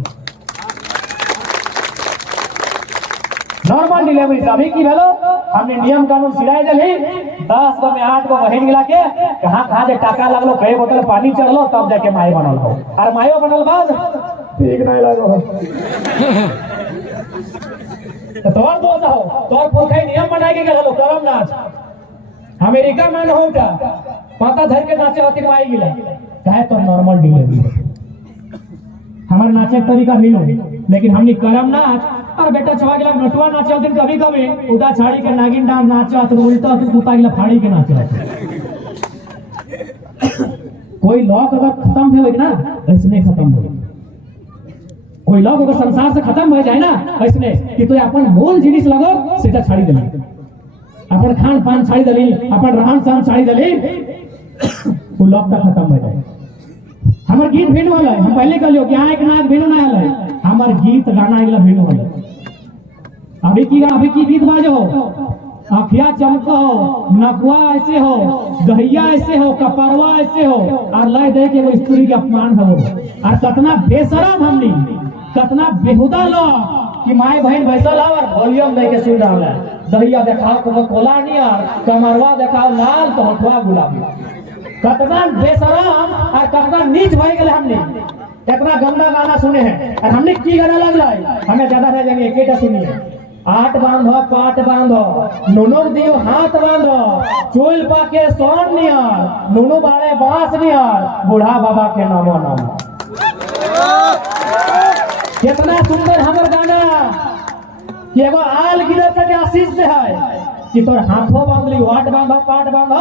डिलीवरी अभी की भेलो हमने नियम कानून सिराय दली 10 गो में 8 गो बहन गिला के कहां कहां जे टाका लगलो कई बोतल पानी चढ़लो तब जाके माई बनल हो और मायो बनल बाद ठीक नहीं लागो तो तोर दोस्त हो तोर पोखई नियम बनाए के गेलो करम नाच अमेरिका में न होता पता धर के नाचे होती माई गिला काहे तो नॉर्मल डिलीवरी हमारे नाचे तरीका भी नो लेकिन हमनी करम नाच और बेटा छवा गिला नटुआ नाचे दिन कभी कभी उदा छाड़ी के नागिन डांस नाचे तो उल्टा तो कुत्ता गिला फाड़ी के नाचे कोई लॉक अगर खत्म हो ना ऐसने खत्म हो कोई लॉक अगर संसार से खत्म हो जाए ना ऐसने कि तो अपन मूल जिनिस लगो सीधा छाड़ी दली अपन खान पान छाड़ी दली अपन रहन सहन छाड़ी दली वो लॉक का खत्म हो जाए हमार गीत भिन्न वाला है हम पहले कह लियो कि यहाँ एक नाक भिन्न ना है हमार गीत गाना अगला भिन्न वाला अभी की गीत बाजो आँखिया चमको नकुआ ऐसे हो गहिया ऐसे हो कपरवा ऐसे हो और लय दे के वो स्त्री के अपमान हो और कतना बेशरम हमनी कतना बेहुदा लोग कि माए बहन बैसल और वॉल्यूम दे के सुन रहा है दहिया देखाओ को कोला नियर कमरवा देखाओ लाल तो होठवा गुलाबी कतना बेशरम और कतना नीच भई गेले हमने कितना गंदा गाना सुने हैं और हमने की गाना लगला हमें ज्यादा रह जाएंगे एकेटा सुनिए आठ बांधो पाट बांधो नुनो दियो हाथ बांधो चोल पाके सोन नियर नुनो बाड़े बांस नियर बूढ़ा बाबा के नामो नाम कितना सुंदर हमर गाना कि एगो आल गिरत के आशीष दे है कि तोर हाथों बांध लियो आठ बांधो पाट बांधो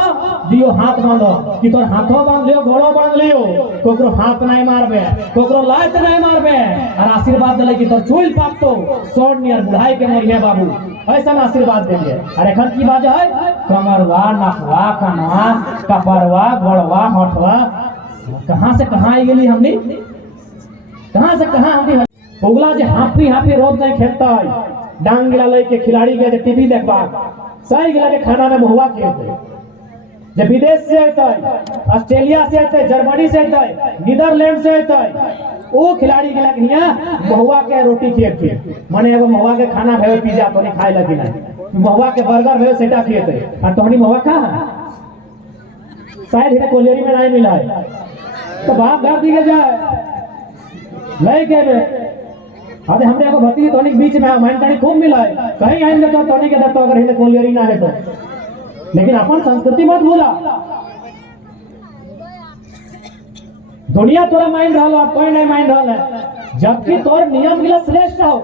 दियो हाथ बांधो कि तोर हाथों बांध लियो गोड़ो बांध लियो कोकरो हाथ नहीं मारबे कोकरो लात नहीं मारबे और आशीर्वाद देले कि तोर चूल पापतो सोड नियर बुढ़ाई के मरिए बाबू ऐसा आशीर्वाद देंगे और एखन की बात है कमरवा नखवा कनवा कपरवा गोड़वा होठवा कहां से कहां आई गेली हमनी कहां से कहां हमनी उगला जे हाफी रोज नहीं खेलता डांग गिला लेके खिलाड़ी के टीवी देखबा सही गिला के खाना में महुआ खेलते जब विदेश से आते ऑस्ट्रेलिया से आते जर्मनी से आते नीदरलैंड से आते वो खिलाड़ी गिला के यहाँ महुआ के रोटी खेलते माने एगो महुआ के खाना भेवे पिज्जा तो नहीं खाए लगी नहीं महुआ के बर्गर भेवे सेटा खेलते और तोहनी महुआ खा शायद इन्हें कोलियरी में नहीं मिला है तो बाप घर दिए जाए ले के अरे हमरे एगो भतीजी तोनी के बीच में मन तनी खूब मिला है कहीं आइन तो तोनी के दत्तो अगर हिने कोलियरी ना है तो लेकिन अपन संस्कृति मत भूला दुनिया तोरा माइन रहल और कोई नहीं माइन रहल है जबकि तोर नियम गिला श्रेष्ठ हो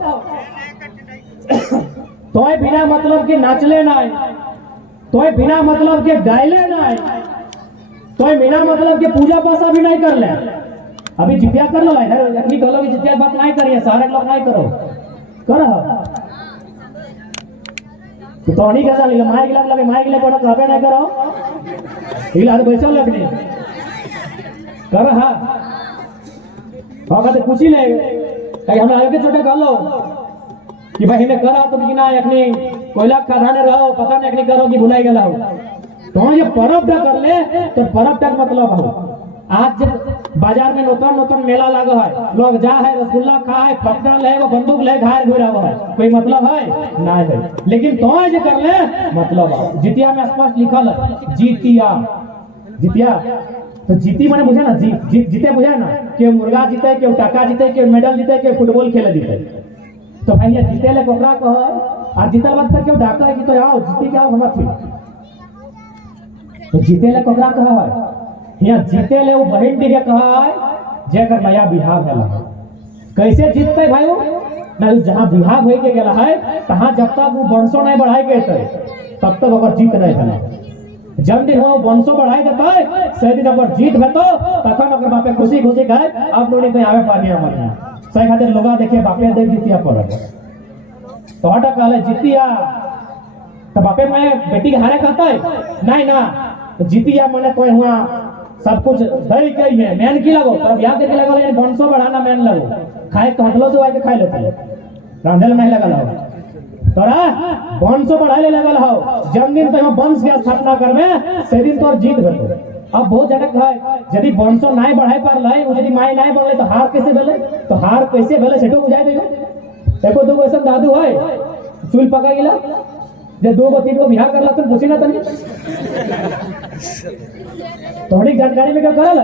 तोय बिना मतलब के नाचले ना तोय बिना मतलब के गायले ना तोय बिना मतलब के पूजा पासा भी नहीं कर ले अभी जितिया कर लो इधर अपनी कहो कि जितिया बात नहीं करिए सारे लोग नहीं करो करो तो तोनी कैसा ले माइक लगे माइक ले पड़ो कहबे नहीं करो इला तो बैठो लगनी कर हां कहते पूछी ले कहीं हमरा आगे छोटे कह लो कि भाई ने करा तो कि ना अखनी कोयला खदाने रहो पता नहीं अखनी करो कि भुलाई गेला हो तो ये पर्व दा कर ले तो पर्व तक मतलब हो आज जब बाजार में नूतन मेला लगा है लोग जा है रसगुल्ला खा है पकड़ा ले वो बंदूक ले घायल हो रहा है कोई मतलब है ना है लेकिन तो जो कर ले मतलब जितिया में स्पष्ट लिखल है जीतिया जीतिया तो जीती माने बुझे ना जीते बुझे ना कि मुर्गा जीते कि टाका जीते कि मेडल जीते कि फुटबॉल खेले जीते तो भाई ये जीते ले कोकरा कहो और जीतल बाद फिर क्यों डाका है कि तो आओ जीती के आओ हमर फिर तो जीते ले कोकरा कहो है यहाँ जीते ले वो बहन दी के कहा है जेकर नया बिहार भेला कैसे जीतते भाई ना जहाँ बिहार हो के गेला है तहाँ जब तक वो वंशो नहीं बढ़ाई के तब तक ओकर जीत नहीं भेला जब दिन वो वंशो बढ़ाई देता है से दिन ओकर जीत भेतो तखन ओकर बापे खुशी खुशी गए अब नोनी तो आवे पानी हमर यहाँ सही खातिर लोगा देखे बापे देख जीतिया पड़े तो हटा कहले जीतिया तो बापे में बेटी के हारे कहता है नहीं ना तो जीतिया मने तो हुआ सब कुछ दही गई है मैन की लगो पर ब्याह के लगा लेकिन वंशो बढ़ाना मैन लगो खाए तो हटलो से आके खाए लेते रांधेल नहीं लगा हो तोरा वंशो बढ़ाए लगल हो जब दिन तो वंश के स्थापना करबे से दिन तोर जीत भेटो अब बहुत जनक है यदि वंशो नहीं बढ़ाई पारले यदि माई नहीं बढ़ले तो हार कैसे भेले तो हार कैसे भेले सेटो बुझाई देबे देखो दो ऐसा दादू है चूल पका गिला जे 2 गो 3 गो बिहार करला तो पूछी ना तनी थोड़ी जानकारी में क्या करल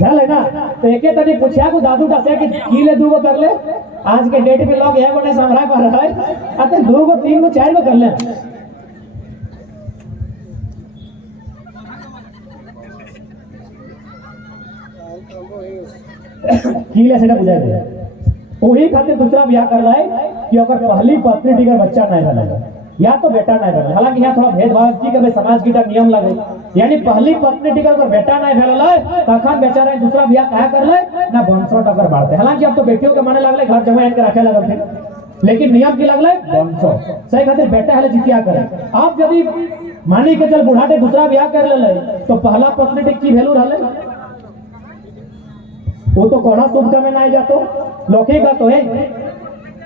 झाल है ना तो एके तनी पूछिया को दादू दसे कि कीले 2 गो कर ले आज के डेट में लोग एगो ने संभरा कर रहा है अते 2 गो 3 गो 4 गो कर ले कीले से ना बुझाए दे वही खातिर दूसरा ब्याह कर लाए कि अगर पहली पत्नी टिकर बच्चा नहीं रहला या तो बेटा नहीं रहला हालांकि यहाँ थोड़ा भेदभाव की करबे समाज की नियम लगे यानी पहली पत्नी टिकर अगर बेटा नहीं भेला तखन बेचारा दूसरा ब्याह काहे कर ले ना वंशो टकर बाढ़ते हालांकि अब तो बेटियों के माने लगले घर जमा के रखे लगल थे लेकिन नियम की लगले वंशो सही खातिर बेटा हले जितिया करे आप यदि मानी के चल बुढ़ाटे दूसरा ब्याह कर ले तो पहला पत्नी टिक की वैल्यू रहले वो तो कोना शुभ में नहीं जातो लोके का तो है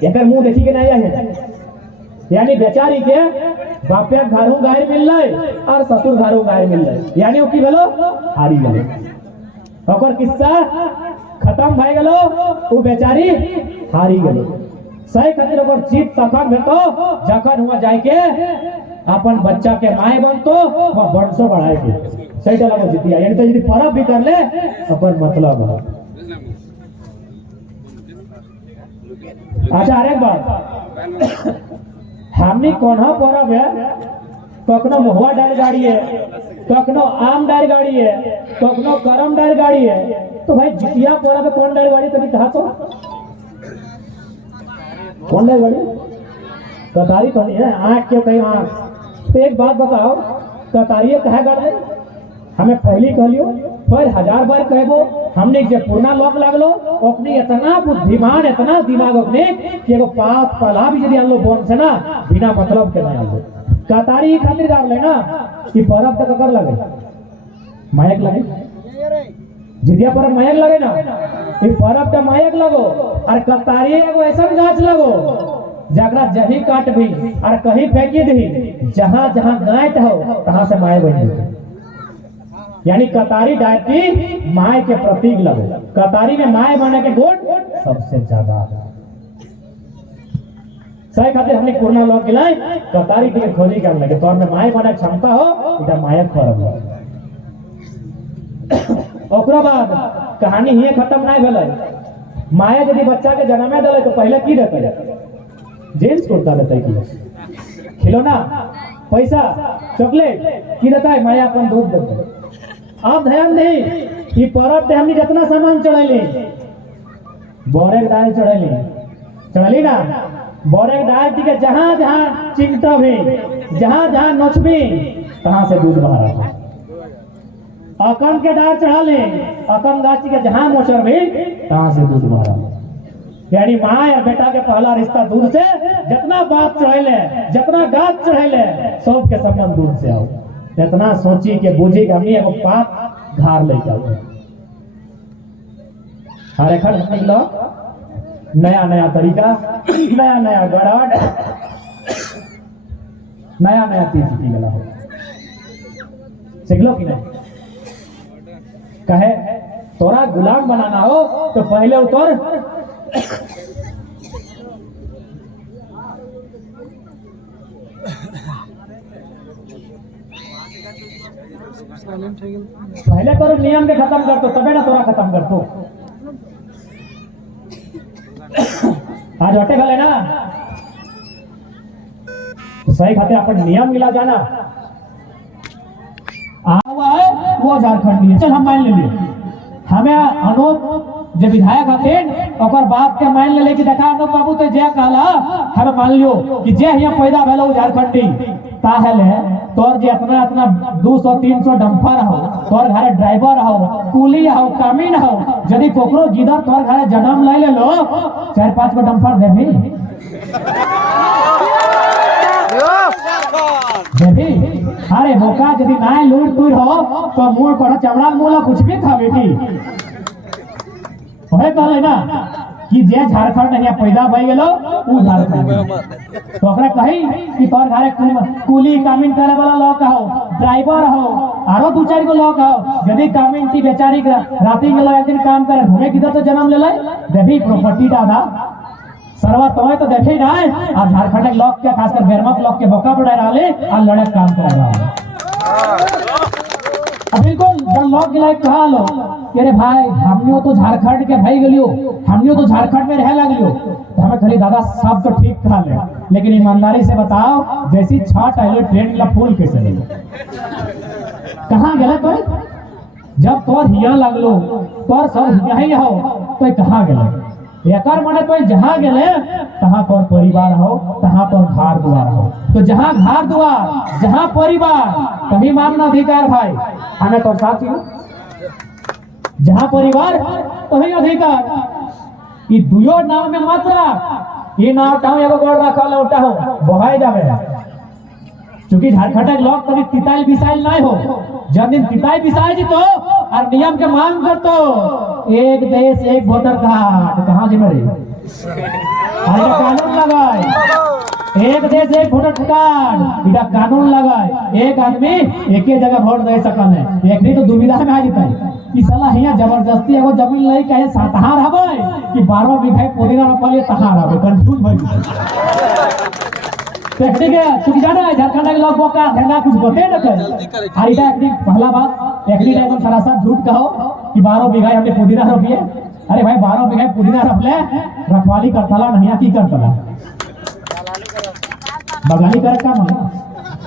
एकर मुंह देखी के नहीं आए यानी बेचारी के बापया घरों गाय मिल रहे और ससुर घरों गाय मिल रहे यानी वो की भेलो हारी गेलो ओकर किस्सा खत्म भए गेलो वो बेचारी हारी गेलो सही खातिर ओकर जीत तखन भेटो जखन हुआ जाय के अपन बच्चा के माय बनतो वो वंशो बढ़ाए के सही डाला जीतिया यानी तो यदि परब भी कर ले अपन मतलब है अच्छा अरे बात हमने कोना परब है कखनो महुआ डाल गाड़ी है कखनो आम डाल गाड़ी है कखनो करम डाल गाड़ी है तो भाई जितिया परब है कौन डाल गाड़ी तभी कहा तो कौन डाल गाड़ी कतारी तो नहीं है आँख क्यों कहीं आँख तो एक बात बताओ कतारी कहे गाड़े हमें पहली कहलियो पर 1000 बार कहबो हमने जे पुरना लोग लागलो अपने इतना बुद्धिमान इतना दिमाग अपने कि एगो पाप पला भी यदि आलो बोन से ना बिना मतलब के नहीं आलो कतारी खातिर गाड़ लेना कि परब तक कर लगे मायक लगे जितिया परब मायक लगे ना कि परब का मायक लगो और कतारी एगो ऐसा गाछ लगो जगरा जही काट भी और कहीं फेंकी दी जहां जहां गांठ हो तहां से माय बन यानी कतारी डायटी माय के प्रतीक लगो कतारी में माय बने के गुण सबसे ज्यादा सही खातिर हमने पूर्णा लोग गिलाए कतारी के खोली कर लगे तौर में माय बने क्षमता हो इधर मायक परब ओकरा बाद कहानी ही खत्म नहीं भेलै माया यदि बच्चा के जन्मे दिले तो पहले की देते जेंट्स कुर्ता देते की खिलौना पैसा चॉकलेट की देता है माया अपन दूध देते आप ध्यान दे कि परब पे हमने जितना सामान चढ़ैली बोरे दाल चढ़ैली ना बोरे दाल के जहां जहां चिंता भी जहां जहां नोचबी तहां से दूध बाहर आता अकन के डाल चढ़ा ले अकन गाछ के जहां मोचर भी तहां से दूध बाहर आता यानी माँ और बेटा के पहला रिश्ता दूध से जितना बात चढ़ैले जितना गाछ चढ़ैले सब के संबंध दूध से आओ इतना सोची के बूझी के हमने एगो पाप घार ले जाओ हर एक नया नया तरीका नया नया गड़ाड़ नया नया चीज सीखी गला हो सीख लो कि नहीं कहे तोरा गुलाम बनाना हो तो पहले उतर पहले तो नियम के खत्म कर तो तबे ना तोरा खत्म कर तो आज हटे गले ना तो सही खाते अपन नियम मिला जाना हुआ है वो झारखंडी चल हम मान ले लिए हमें अनूप जो विधायक हथिन और बाप के मान ले कि देखा अनूप बाबू तो जे कहला हम मान लियो कि जे यहाँ पैदा भेलो झारखंडी ताहले तोर जे अपना अपना 200-300 डंपर हो तोर घरे ड्राइवर हो कुली हो कामिन हो यदि कोकरो गिदर तोर घरे जन्म ले लो 4-5 को डंपर देबी अरे मौका यदि ना लूट तूर हो तो मुंह पर चमड़ा मुंह कुछ भी खा बेटी होए कहले ना कि जे झारखंड यहाँ पैदा भई गेलो उ झारखंड तो ओकरा कही कि तोर घरे कुली कामिन करे वाला लोग हो ड्राइवर हो आरो 2-4 गो लोग हो यदि कामिन ती बेचारी राती गेलो एक दिन काम करे घूमे किधर तो जन्म ले ले देबी प्रॉपर्टी दादा सरवा तुम्हें तो देखे ही ना है और झारखंड के लोग के खासकर बेरमक लोग के बोका पड़ा रहा और लड़क काम कर रहा है। अब बिल्कुल जब लोग गिलाए कहा लो कि अरे भाई हमने तो झारखंड के भाई गलियो, हमने तो झारखंड में रह लगियो, तो हमें खाली दादा सब तो ठीक कहा ले, लेकिन ईमानदारी से बताओ जैसी छठ आइलो ट्रेन ला फूल कैसे ले कहाँ गए तो जब तोर हिया लगलो तोर सब हिया ही हो तो कहाँ गए एकर माने तो जहाँ गए तहाँ तोर परिवार हो, तहाँ तोर घर द्वार हो। तो जहाँ घर द्वार जहाँ परिवार कहीं मानना अधिकार भाई हमें तो साथ जहाँ परिवार तभी अधिकार। ये दुयो नाव में मात्रा ये नाव टाव एगो गोड़ रखा लौटा हो बहाए जावे, क्योंकि झारखंड के लोग कभी तिताइल बिसाइल नहीं हो। जब दिन तिताई बिसाई जी तो और नियम के मांग कर तो एक देश एक वोटर कार्ड कहाँ जिम्मे अरे कानून लगाए, एक देश एक वोटर कार्ड इधर कानून लगाए, एक आदमी एक ही जगह वोट दे सकल है। एक नहीं तो दुविधा में आ जाता है कि साला हिया जबरदस्ती एगो जमीन लई कहे सातहार हवे कि 12 बीघा पुदीना रोपलिए तहार हवे कंफ्यूज भइल टेक्निक है। चुकी जाना है झारखंड के लोग बोका धंधा कुछ बते न करे हरी का एक पहला बात एक दिन एकदम सरासर झूठ कहो कि 12 बीघा हमने पुदीना रोपिए। अरे भाई 12 बीघा पुदीना रोपले रखवाली करतला नहीं की करतला बगानी कर का माना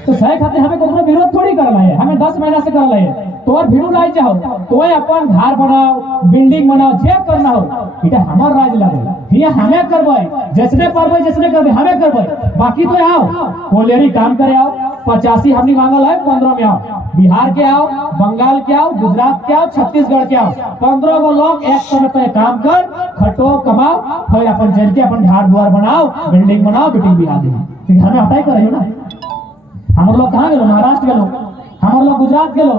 तो सही खाते हमें कोनो विरोध थोड़ी करला है, हमें 10 महीना से करला है। तोर भिड़ू लाई चाहो तो अपन घर बनाओ बिल्डिंग बनाओ जे करना हो इटा हमार राज लगे ये हमें करबे जैसने परबे जैसने करबे हमें करबे। बाकी तो आओ कोलेरी काम करे आओ 85 हमने मांगल है 15 में आओ, बिहार के आओ, बंगाल के आओ, गुजरात के आओ, छत्तीसगढ़ के आओ, 15 गो लोग एक समय पे काम कर खटो कमाओ फिर अपन जल के अपन घर द्वार बनाओ बिल्डिंग बनाओ बिल्डिंग बिहा दे। हमें हटाई करियो ना। हम लोग कहाँ गए महाराष्ट्र गए, हम लोग गुजरात गए,